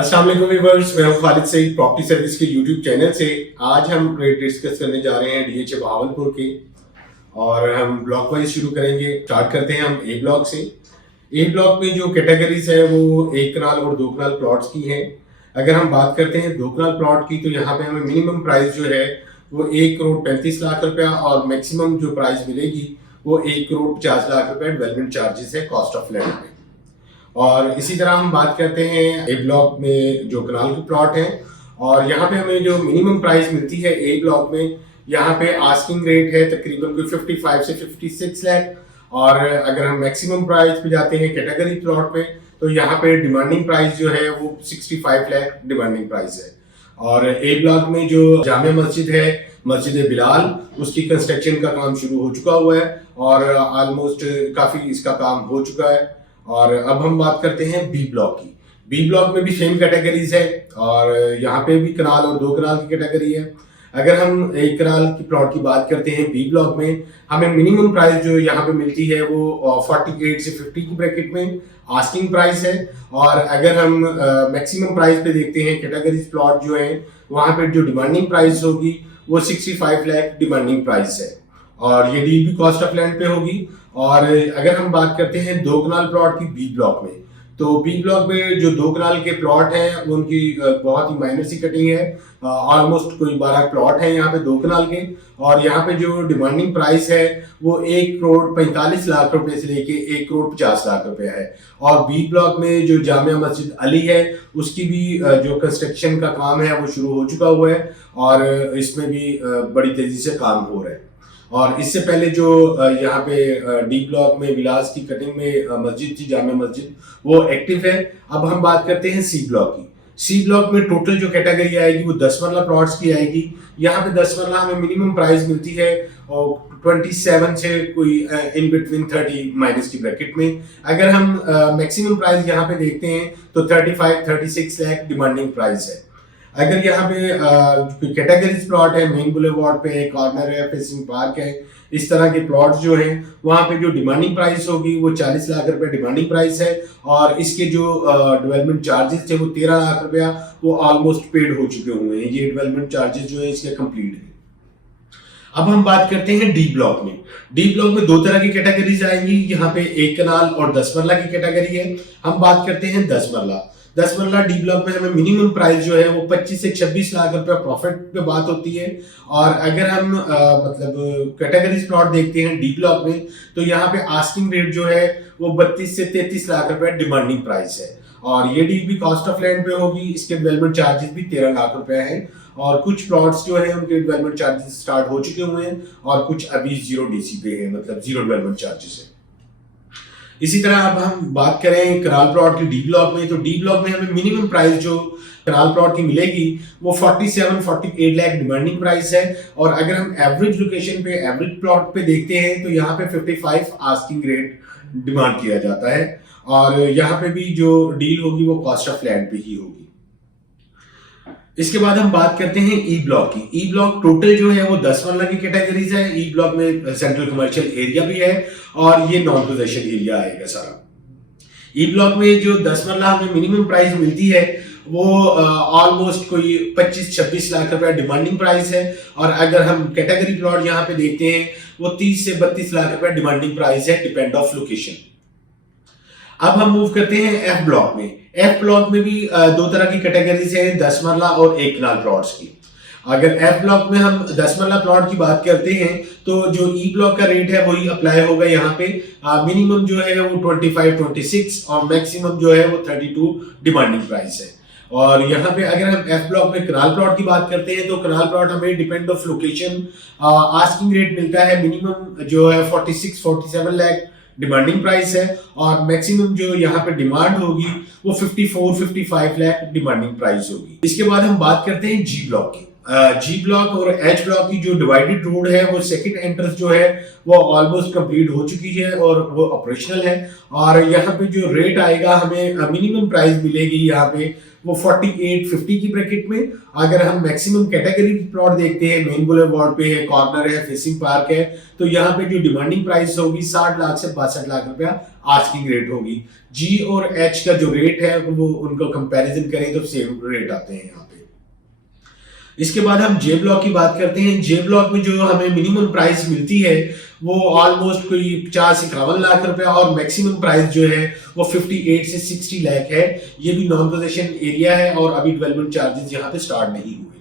अस्सलाम वालेकुम व्यूअर्स, मैं हूं खालिद सईद प्रॉपर्टी सर्विस के यूट्यूब चैनल से। आज हम रेट डिस्कस करने जा रहे हैं डीएचए बहावलपुर के, और हम ब्लॉक वाइज शुरू करेंगे। स्टार्ट करते हैं हम ए ब्लॉक से। ए ब्लॉक में जो कैटेगरीज है वो 1 कनाल और 2 कनाल प्लॉट्स की हैं। अगर हम बात करते हैं 2 कनाल प्लॉट की, तो यहाँ पे हमें मिनिमम प्राइस जो है वो 1,35,00,000 रुपया, और मैक्सिमम जो प्राइस मिलेगी वो 1,50,00,000 रुपया डेवलपमेंट चार्जेस है कॉस्ट ऑफ लैंड में। और इसी तरह हम बात करते हैं ए ब्लॉक में जो कनाल के प्लॉट हैं, और यहाँ पे हमें जो मिनिमम प्राइस मिलती है ए ब्लॉक में, यहाँ पे आस्किंग रेट है तकरीबन कोई 55 से 56 लाख। और अगर हम मैक्सिमम प्राइस पे जाते हैं कैटेगरी प्लॉट में, तो यहाँ पे डिमांडिंग प्राइस जो है वो 65 लाख डिमांडिंग प्राइस है। और ए ब्लॉक में जो जामिया मस्जिद है, मस्जिद बिलाल, उसकी कंस्ट्रक्शन का काम शुरू हो चुका हुआ है और ऑलमोस्ट काफी इसका काम हो चुका है। और अब हम बात करते हैं बी ब्लॉक की। बी ब्लॉक में भी सेम कैटेगरीज है, और यहाँ पे भी कनाल और 2 कनाल की कैटेगरी है। अगर हम 1 कनाल की प्लॉट की बात करते हैं बी ब्लॉक में, हमें मिनिमम प्राइस जो यहाँ पे मिलती है वो 48 से 50 की ब्रैकेट में आस्किंग प्राइस है। और अगर हम मैक्सिमम प्राइस पे देखते हैं कैटेगरीज प्लॉट जो है, वहाँ पे जो डिमांडिंग प्राइस होगी वो 65 लाख डिमांडिंग प्राइस है, और ये डील भी कॉस्ट ऑफ लैंड पे होगी। और अगर हम बात करते हैं 2 कनाल प्लॉट की बी ब्लॉक में, तो बी ब्लॉक में जो 2 कनाल के प्लॉट हैं उनकी बहुत ही माइनर सी कटिंग है। ऑलमोस्ट कोई 12 प्लॉट हैं यहाँ पे 2 कनाल के, और यहाँ पे जो डिमांडिंग प्राइस है वो 1,45,00,000 रुपए से लेके 1,50,00,000 रुपए है। और बी ब्लॉक में जो जामिया मस्जिद अली है, उसकी भी जो कंस्ट्रक्शन का काम है वो शुरू हो चुका हुआ है, और इसमें भी बड़ी तेजी से काम हो रहा है। और इससे पहले जो यहाँ पे डी ब्लॉक में विलास की कटिंग में मस्जिद थी, जामिया मस्जिद, वो एक्टिव है। अब हम बात करते हैं सी ब्लॉक की। सी ब्लॉक में टोटल जो कैटेगरी आएगी वो 10 मरला प्लॉट्स की आएगी। यहाँ पे 10 मरला हमें मिनिमम प्राइस मिलती है और 27 से कोई इन बिटवीन 30 माइनस की ब्रैकेट में। अगर हम मैक्सिमम प्राइस यहाँ पे देखते हैं तो 35-36 लाख डिमांडिंग प्राइस है। अगर यहाँ पे कैटेगरीज प्लॉट है, मेन बुलेवार्ड पे कॉर्नर है, फेसिंग पार्क है, इस तरह के प्लॉट जो हैं, वहाँ पे जो डिमांडिंग प्राइस होगी वो 40 लाख रुपए डिमांडिंग प्राइस है, और इसके जो डेवलपमेंट चार्जेस थे वो 13 लाख रुपया वो ऑलमोस्ट पेड हो चुके हुए हैं। ये डेवलपमेंट चार्जेस जो है इसके कंप्लीट है। अब हम बात करते हैं डी ब्लॉक में। डी ब्लॉक में 2 तरह की कैटेगरीज आएंगी। यहाँ पे 1 कनाल और 10 मरला की कैटेगरी है। हम बात करते हैं 10 मरला। 10 मरला डी ब्लॉक में हमें मिनिमम प्राइस जो है वो 25 से 26 लाख रुपए प्रॉफिट पे बात होती है। और अगर हम मतलब कैटेगरीज प्लॉट देखते हैं डी ब्लॉक में, तो यहाँ पे आस्किंग रेट जो है वो 32 से 33 लाख रुपए डिमांडिंग प्राइस है, और ये डील भी कॉस्ट ऑफ लैंड पे होगी। इसके डेवलपमेंट चार्जेस भी 13 लाख रुपए है, और कुछ प्लॉट्स जो है उनके डेवलपमेंट चार्जेस स्टार्ट हो चुके हुए हैं, और कुछ अभी 0 डीसी पे है, मतलब 0 डेवलपमेंट चार्जेस है। इसी तरह अब हम बात करें कनाल प्लॉट की डी ब्लॉक में, तो डी ब्लॉक में हमें मिनिमम प्राइस जो कनाल प्लॉट की मिलेगी वो 47-48 लाख डिमांडिंग प्राइस है। और अगर हम एवरेज लोकेशन पे, एवरेज प्लॉट पे देखते हैं, तो यहाँ पे 55 आस्किंग रेट डिमांड किया जाता है, और यहाँ पे भी जो डील होगी वो कॉस्ट ऑफ लैंड पे ही होगी। इसके बाद हम बात करते हैं ई ब्लॉक की। ई ब्लॉक टोटल जो है वो 10 मरला की कैटेगरीज है। ई ब्लॉक में सेंट्रल कमर्शियल एरिया भी है, और ये नॉन पोजेशन एरिया आएगा सारा। ई ब्लॉक में जो 10 मरला हमें मिनिमम प्राइस मिलती है वो ऑलमोस्ट कोई 25-26 लाख रुपया डिमांडिंग प्राइस है, और अगर हम कैटेगरी प्लॉट यहाँ पे देखते हैं वो 30 से 32 लाख रुपया डिमांडिंग प्राइस है, डिपेंड ऑफ लोकेशन। अब हम मूव करते हैं एफ ब्लॉक में। एफ ब्लॉक में भी 2 तरह की कैटेगरीज हैं, 10 मरला और 1 कनाल प्लॉट्स की। अगर एफ ब्लॉक में हम 10 मरला प्लॉट की बात करते हैं, तो जो ई ब्लॉक का रेट है वही अप्लाई होगा यहाँ पे। मिनिमम जो है वो 25-26 और मैक्सिमम जो है वो 32 डिमांडिंग प्राइस है। और यहाँ पे अगर हम एफ ब्लॉक में कनाल प्लॉट की बात करते हैं, तो कनाल प्लॉट हमें depend of location asking rate मिलता है। मिनिमम जो है 46-47 लाख डिमांडिंग प्राइस है, और मैक्सिमम जो यहाँ पे डिमांड होगी वो 54-55 लाख डिमांडिंग प्राइस होगी। इसके बाद हम बात करते हैं जी ब्लॉक की। जी ब्लॉक और एच ब्लॉक की जो डिवाइडेड रोड है वो सेकंड एंट्रेंस जो है वो ऑलमोस्ट कंप्लीट हो चुकी है और वो ऑपरेशनल है। और यहाँ पे जो रेट आएगा हमें मिनिमम प्राइस मिलेगी यहाँ पे वो 4850 की ब्रैकेट में। अगर हम मैक्सिमम कैटेगरी प्लॉट देखते हैं, मेन बुलेवार्ड पे है, कॉर्नर है, फेसिंग पार्क है, तो यहाँ पे जो डिमांडिंग प्राइस होगी 60 लाख से 62 लाख रुपया आस्किंग रेट होगी। जी और एच का जो रेट है वो उनको कंपैरिजन करें तो सेम रेट आते हैं यहाँ पे। इसके बाद हम जे ब्लॉक की बात करते हैं। जे ब्लॉक में जो हमें मिनिमम प्राइस मिलती है वो ऑलमोस्ट कोई 50-51 लाख रुपया और मैक्सिमम प्राइस जो है वो 58 से 60 लाख है। ये भी नॉन पोजेशन एरिया है और अभी डेवलपमेंट चार्जेस यहाँ पे स्टार्ट नहीं हुए।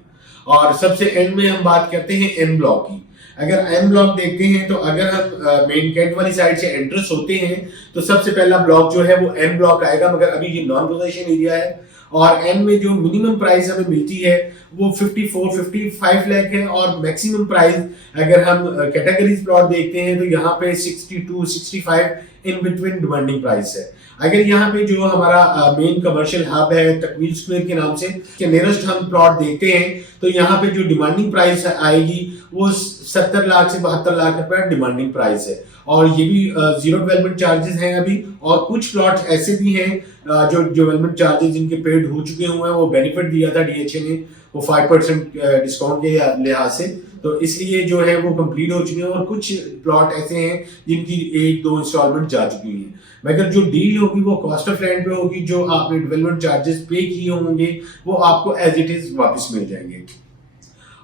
और सबसे एंड में हम बात करते हैं एन ब्लॉक की। अगर एन ब्लॉक देखते हैं तो अगर हम मेन कैंट वाली साइड से एंट्रेंस होते हैं तो सबसे पहला ब्लॉक जो है वो एन ब्लॉक आएगा, मगर अभी ये नॉन पोजेशन एरिया है। और एन में जो मिनिमम प्राइस हमें मिलती है वो 54-55 लाख है और मैक्सिमम प्राइस अगर हम कैटेगरीज प्लॉट देखते हैं तो यहाँ पे 62-65 इन बिटवीन डिमांडिंग प्राइस है। अगर यहाँ पे जो हमारा मेन कमर्शियल हब है तकमील स्क्वायर के नाम से के नियरेस्ट हम प्लॉट देखते हैं तो यहाँ पे जो डिमांडिंग प्राइस आएगी वो 70 लाख से 72 लाख रुपया डिमांडिंग प्राइस है। और ये भी जीरो डेवलपमेंट चार्जेस हैं अभी। और कुछ प्लॉट ऐसे भी हैं जो डेवलपमेंट चार्जेस जिनके पेड हो चुके हुए हैं, वो बेनिफिट दिया था डीएचए ने वो 5% डिस्काउंट के लिहाज से, तो इसलिए जो है वो कंप्लीट हो चुके हैं। और कुछ प्लॉट ऐसे हैं जिनकी 1-2 इंस्टॉलमेंट जा चुकी हैं, मगर जो डील होगी वो कॉस्ट ऑफ लैंड पे होगी। जो आपने डेवलपमेंट चार्जेस पे किए होंगे वो आपको एज इट इज वापस मिल जाएंगे।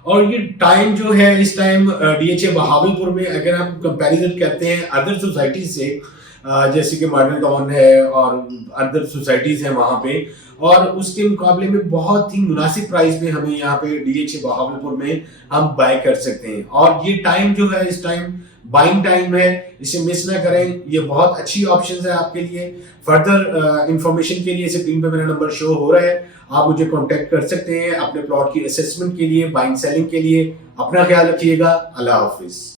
और ये टाइम जो है इस टाइम डीएचए बहावलपुर में अगर हम कंपैरिजन करते हैं अदर सोसाइटीज से, जैसे कि मॉडल टाउन है और अदर सोसाइटीज हैं वहाँ पे, और उसके मुकाबले में बहुत ही मुनासिब प्राइस में हमें यहाँ पे डीएचए बहावलपुर में हम बाय कर सकते हैं। और ये टाइम जो है इस टाइम बाइंग टाइम है, इसे मिस ना करें। ये बहुत अच्छी ऑप्शन है आपके लिए। फर्दर इंफॉर्मेशन के लिए स्क्रीन पे मेरा नंबर शो हो रहा है, आप मुझे कांटेक्ट कर सकते हैं अपने प्लॉट की असेसमेंट के लिए, बाइंग सेलिंग के लिए। अपना ख्याल रखिएगा। अल्लाह हाफिज।